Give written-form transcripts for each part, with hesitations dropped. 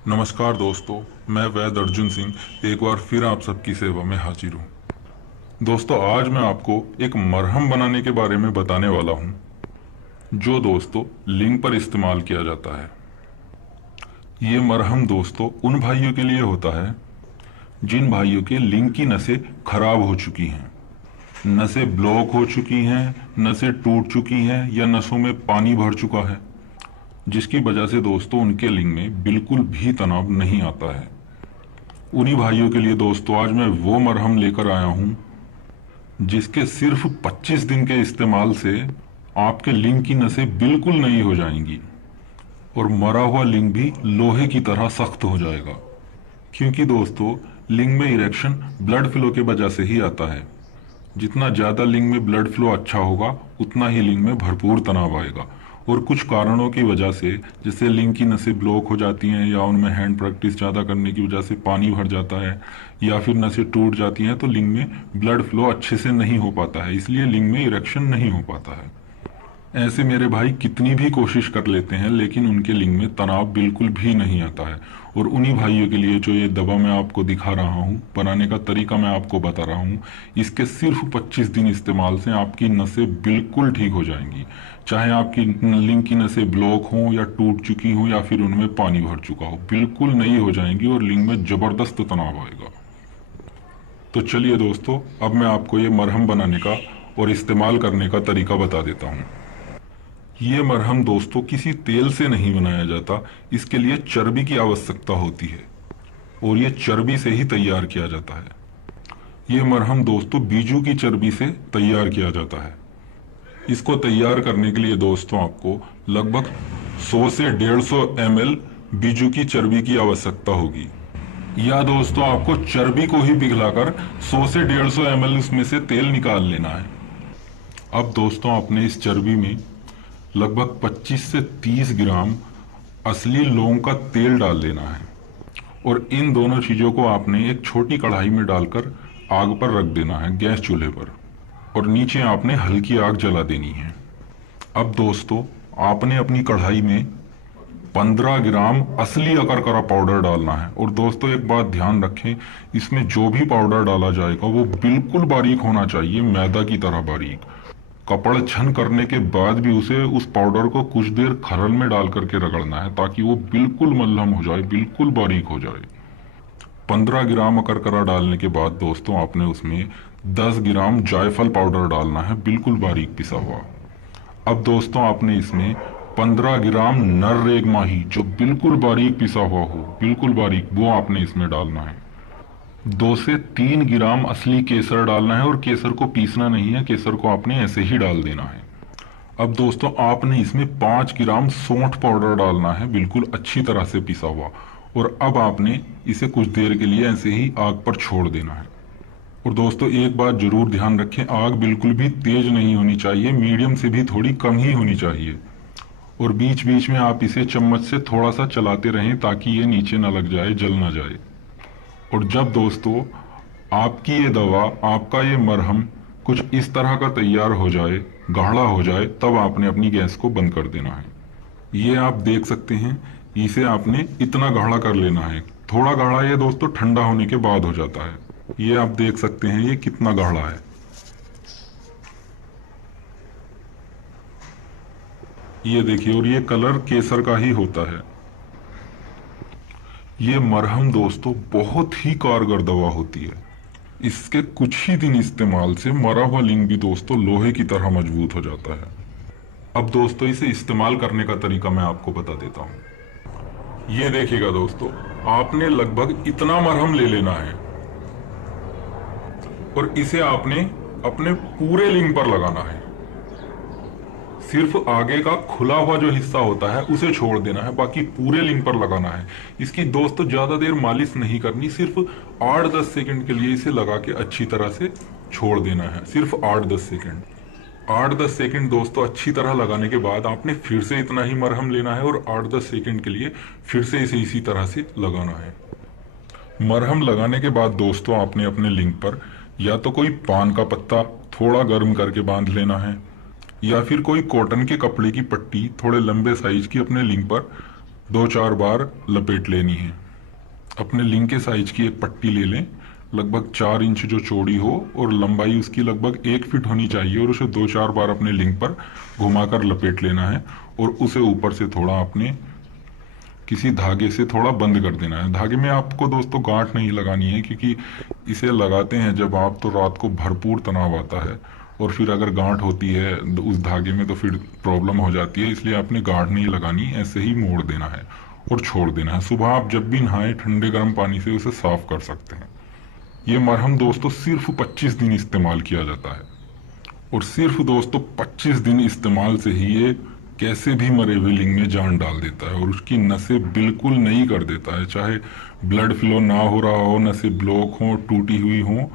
नमस्कार दोस्तों, मैं वैद्य अर्जुन सिंह एक बार फिर आप सबकी सेवा में हाजिर हूँ। दोस्तों, आज मैं आपको एक मरहम बनाने के बारे में बताने वाला हूँ, जो दोस्तों लिंग पर इस्तेमाल किया जाता है। ये मरहम दोस्तों उन भाइयों के लिए होता है जिन भाइयों के लिंग की नसें खराब हो चुकी हैं, नसें ब्लॉक हो चुकी हैं, नसें टूट चुकी हैं या नसों में पानी भर चुका है, जिसकी वजह से दोस्तों उनके लिंग में बिल्कुल भी तनाव नहीं आता है। उन्हीं भाइयों के लिए दोस्तों आज मैं वो मरहम लेकर आया हूं जिसके सिर्फ 25 दिन के इस्तेमाल से आपके लिंग की नसें बिल्कुल नई हो जाएंगी और मरा हुआ लिंग भी लोहे की तरह सख्त हो जाएगा। क्योंकि दोस्तों लिंग में इरेक्शन ब्लड फ्लो के वजह से ही आता है। जितना ज्यादा लिंग में ब्लड फ्लो अच्छा होगा उतना ही लिंग में भरपूर तनाव आएगा। और कुछ कारणों की वजह से, जैसे लिंग की नसें ब्लॉक हो जाती हैं या उनमें हैंड प्रैक्टिस ज़्यादा करने की वजह से पानी भर जाता है या फिर नसें टूट जाती हैं, तो लिंग में ब्लड फ्लो अच्छे से नहीं हो पाता है, इसलिए लिंग में इरेक्शन नहीं हो पाता है। ऐसे मेरे भाई कितनी भी कोशिश कर लेते हैं लेकिन उनके लिंग में तनाव बिल्कुल भी नहीं आता है। और उन्हीं भाइयों के लिए जो ये दवा मैं आपको दिखा रहा हूँ, बनाने का तरीका मैं आपको बता रहा हूँ, इसके सिर्फ 25 दिन इस्तेमाल से आपकी नसें बिल्कुल ठीक हो जाएंगी। चाहे आपकी लिंग की नसें ब्लॉक हों या टूट चुकी हों या फिर उनमें पानी भर चुका हो, बिल्कुल नई हो जाएंगी और लिंग में जबरदस्त तनाव आएगा। तो चलिए दोस्तों, अब मैं आपको ये मरहम बनाने का और इस्तेमाल करने का तरीका बता देता हूँ। ये मरहम दोस्तों किसी तेल से नहीं बनाया जाता, इसके लिए चर्बी की आवश्यकता होती है और ये चर्बी से ही तैयार किया जाता है। ये मरहम दोस्तों बीजू की चर्बी से तैयार किया जाता है। इसको तैयार करने के लिए दोस्तों आपको लगभग 100 से 150 ml बीजू की चर्बी की आवश्यकता होगी। या दोस्तों आपको चर्बी को ही पिघलाकर 100 से 150 ml उसमें से तेल निकाल लेना है। अब दोस्तों आपने इस चर्बी में लगभग 25 से 30 ग्राम असली लौंग का तेल डाल लेना है और इन दोनों चीजों को आपने एक छोटी कढ़ाई में डालकर आग पर रख देना है, गैस चूल्हे पर, और नीचे आपने हल्की आग जला देनी है। अब दोस्तों आपने अपनी कढ़ाई में 15 ग्राम असली अकरकरा पाउडर डालना है। और दोस्तों एक बात ध्यान रखें, इसमें जो भी पाउडर डाला जाएगा वो बिल्कुल बारीक होना चाहिए, मैदा की तरह बारीक। कपड़ छन करने के बाद भी उस पाउडर को कुछ देर खरल में डाल करके रगड़ना है ताकि वो बिल्कुल मल्लम हो जाए, बिल्कुल बारीक हो जाए। 15 ग्राम अकरकरा डालने के बाद दोस्तों आपने उसमें 10 ग्राम जायफल पाउडर डालना है, बिल्कुल बारीक पिसा हुआ। अब दोस्तों आपने इसमें 15 ग्राम नर रेग माही, जो बिल्कुल बारीक पिसा हुआ हो, बिल्कुल बारीक, वो आपने इसमें डालना है। 2 से 3 ग्राम असली केसर डालना है और केसर को पीसना नहीं है, केसर को आपने ऐसे ही डाल देना है। अब दोस्तों आपने इसमें 5 ग्राम सौंठ पाउडर डालना है, बिल्कुल अच्छी तरह से पिसा हुआ। और अब आपने इसे कुछ देर के लिए ऐसे ही आग पर छोड़ देना है। और दोस्तों एक बात जरूर ध्यान रखें, आग बिल्कुल भी तेज नहीं होनी चाहिए, मीडियम से भी थोड़ी कम ही होनी चाहिए। और बीच बीच में आप इसे चम्मच से थोड़ा सा चलाते रहें ताकि ये नीचे ना लग जाए, जल ना जाए। और जब दोस्तों आपकी ये दवा, आपका ये मरहम कुछ इस तरह का तैयार हो जाए, गाढ़ा हो जाए, तब आपने अपनी गैस को बंद कर देना है। ये आप देख सकते हैं, इसे आपने इतना गाढ़ा कर लेना है। थोड़ा गाढ़ा ये दोस्तों ठंडा होने के बाद हो जाता है। ये आप देख सकते हैं ये कितना गाढ़ा है। ये देखिए, और ये कलर केसर का ही होता है। ये मरहम दोस्तों बहुत ही कारगर दवा होती है। इसके कुछ ही दिन इस्तेमाल से मरा हुआ लिंग भी दोस्तों लोहे की तरह मजबूत हो जाता है। अब दोस्तों इसे इस्तेमाल करने का तरीका मैं आपको बता देता हूँ। ये देखिएगा दोस्तों, आपने लगभग इतना मरहम ले लेना है और इसे आपने अपने पूरे लिंग पर लगाना है। सिर्फ आगे का खुला हुआ जो हिस्सा होता है उसे छोड़ देना है, बाकी पूरे लिंग पर लगाना है। इसकी दोस्तों ज्यादा देर मालिश नहीं करनी, सिर्फ 8-10 सेकंड के लिए इसे लगा के अच्छी तरह से छोड़ देना है, सिर्फ 8-10 सेकंड। 8-10 सेकंड दोस्तों अच्छी तरह लगाने के बाद आपने फिर से इतना ही मरहम लेना है और 8-10 सेकंड के लिए फिर से इसे इसी तरह से लगाना है। मरहम लगाने के बाद दोस्तों आपने अपने लिंग पर या तो कोई पान का पत्ता थोड़ा गर्म करके बांध लेना है या फिर कोई कॉटन के कपड़े की पट्टी थोड़े लंबे साइज की अपने लिंग पर 2-4 बार लपेट लेनी है। अपने लिंग के साइज की एक पट्टी ले लें, लगभग 4 इंच जो चौड़ी हो और लंबाई उसकी लगभग 1 फीट होनी चाहिए, और उसे 2-4 बार अपने लिंग पर घुमाकर लपेट लेना है और उसे ऊपर से थोड़ा अपने किसी धागे से थोड़ा बंद कर देना है। धागे में आपको दोस्तों गांठ नहीं लगानी है, क्योंकि इसे लगाते हैं जब आप तो रात को भरपूर तनाव आता है, और फिर अगर गांठ होती है उस धागे में तो फिर प्रॉब्लम हो जाती है। इसलिए आपने गांठ नहीं लगानी, ऐसे ही मोड़ देना है और छोड़ देना है। सुबह आप जब भी नहाएं ठंडे गर्म पानी से उसे साफ कर सकते हैं। ये मरहम दोस्तों सिर्फ 25 दिन इस्तेमाल किया जाता है, और सिर्फ दोस्तों 25 दिन इस्तेमाल से ही ये कैसे भी मरे हुए लिंग में जान डाल देता है और उसकी नसें बिल्कुल नई कर देता है। चाहे ब्लड फ्लो ना हो रहा हो, नसें ब्लॉक हो, टूटी हुई हो,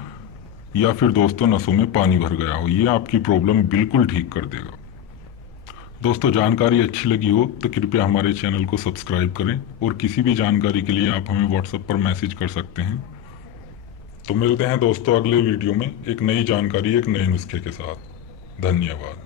या फिर दोस्तों नसों में पानी भर गया हो, ये आपकी प्रॉब्लम बिल्कुल ठीक कर देगा। दोस्तों जानकारी अच्छी लगी हो तो कृपया हमारे चैनल को सब्सक्राइब करें, और किसी भी जानकारी के लिए आप हमें व्हाट्सएप पर मैसेज कर सकते हैं। तो मिलते हैं दोस्तों अगले वीडियो में एक नई जानकारी, एक नए नुस्खे के साथ। धन्यवाद।